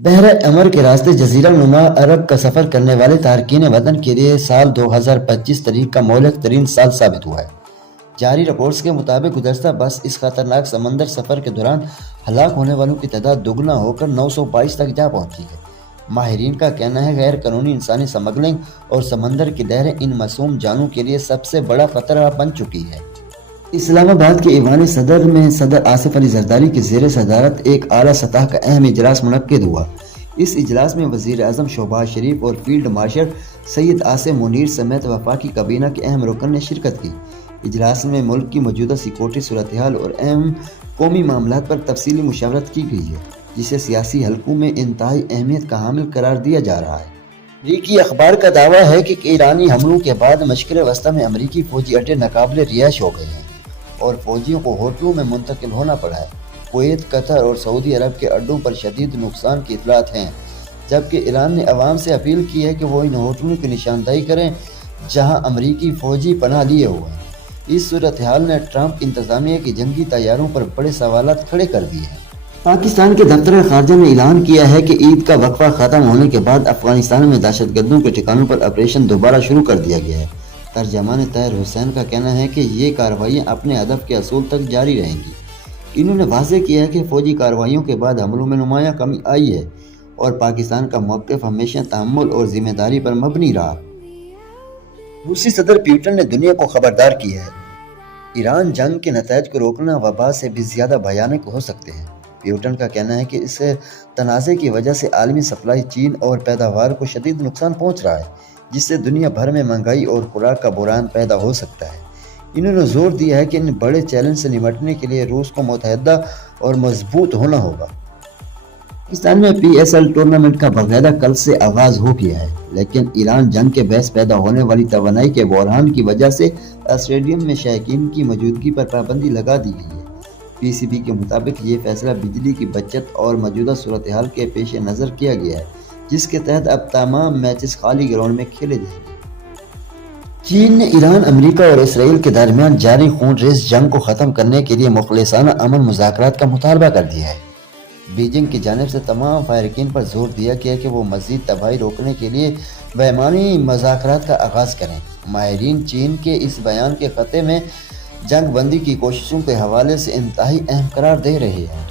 بحر امر کے راستے جزیرہ نما عرب کا سفر کرنے والے تارکین وطن کے لیے سال 2025 تاریخ کا مہلک ترین سال ثابت ہوا ہے۔ جاری رپورٹس کے مطابق گزشتہ برس اس خطرناک سمندر سفر کے دوران ہلاک ہونے والوں کی تعداد دگنا ہو کر 922 تک جا پہنچی ہے۔ ماہرین کا کہنا ہے غیر قانونی انسانی سمگلنگ اور سمندر کی لہریں ان معصوم جانوں کے لیے سب سے بڑا خطرہ بن چکی ہے۔ اسلام آباد کے ایوان صدر میں صدر آصف علی زرداری کی زیر صدارت ایک اعلیٰ سطح کا اہم اجلاس منعقد ہوا۔ اس اجلاس میں وزیر اعظم شہباز شریف اور فیلڈ مارشل سید عاصم منیر سمیت وفاقی کابینہ کے اہم رکن نے شرکت کی۔ اجلاس میں ملک کی موجودہ سیکورٹی صورتحال اور اہم قومی معاملات پر تفصیلی مشاورت کی گئی ہے، جسے سیاسی حلقوں میں انتہائی اہمیت کا حامل قرار دیا جا رہا ہے۔ امریکی اخبار کا دعویٰ ہے کہ ایرانی حملوں کے بعد مشرق وسطی میں امریکی فوجی اڈے ناقابل رہائش ہو گئے ہیں اور فوجیوں کو ہوٹلوں میں منتقل ہونا پڑا ہے۔ کویت، قطر اور سعودی عرب کے اڈوں پر شدید نقصان کی اطلاعات ہیں، جبکہ ایران نے عوام سے اپیل کی ہے کہ وہ ان ہوٹلوں کی نشاندہی کریں جہاں امریکی فوجی پناہ لیے ہوئے ہیں۔ اس صورتحال نے ٹرمپ انتظامیہ کی جنگی تیاروں پر بڑے سوالات کھڑے کر دیے ہیں۔ پاکستان کے دفتر خارجہ نے اعلان کیا ہے کہ عید کا وقفہ ختم ہونے کے بعد افغانستان میں دہشت گردوں کے ٹھکانوں پر آپریشن دوبارہ شروع کر دیا گیا ہے۔ ترجمان طاہر حسین کا کہنا ہے کہ یہ کارروائیاں اپنے ہدف کے حصول تک جاری رہیں گی۔ انہوں نے واضح کیا ہے کہ فوجی کارروائیوں کے بعد حملوں میں نمایاں کمی آئی ہے اور پاکستان کا موقف ہمیشہ تحمل اور ذمہ داری پر مبنی رہا۔ روسی صدر پیوٹن نے دنیا کو خبردار کیا ہے، ایران جنگ کے نتائج کو روکنا وبا سے بھی زیادہ بھیانک ہو سکتے ہیں۔ پیوٹن کا کہنا ہے کہ اس تنازع کی وجہ سے عالمی سپلائی چین اور پیداوار کو شدید نقصان پہنچ رہا ہے، جس سے دنیا بھر میں مہنگائی اور خوراک کا بحران پیدا ہو سکتا ہے۔ انہوں نے زور دیا ہے کہ ان بڑے چیلنج سے نمٹنے کے لیے روس کو متحدہ اور مضبوط ہونا ہوگا۔ پاکستان میں پی ایس ایل ٹورنامنٹ کا باقاعدہ کل سے آغاز ہو گیا ہے، لیکن ایران جنگ کے باعث پیدا ہونے والی توانائی کے بحران کی وجہ سے اسٹیڈیم میں شائقین کی موجودگی پر پابندی لگا دی گئی ہے۔ پی سی بی کے مطابق یہ فیصلہ بجلی کی بچت اور موجودہ صورتحال کے پیش نظر کیا گیا ہے، جس کے تحت اب تمام میچز خالی گراؤنڈ میں کھیلے جائیں گے۔ چین نے ایران، امریکہ اور اسرائیل کے درمیان جاری خون ریز جنگ کو ختم کرنے کے لیے مخلصانہ امن مذاکرات کا مطالبہ کر دیا ہے۔ بیجنگ کی جانب سے تمام فریقین پر زور دیا گیا کہ وہ مزید تباہی روکنے کے لیے بیمانی مذاکرات کا آغاز کریں۔ ماہرین چین کے اس بیان کے خطے میں جنگ بندی کی کوششوں کے حوالے سے انتہائی اہم قرار دے رہے ہیں۔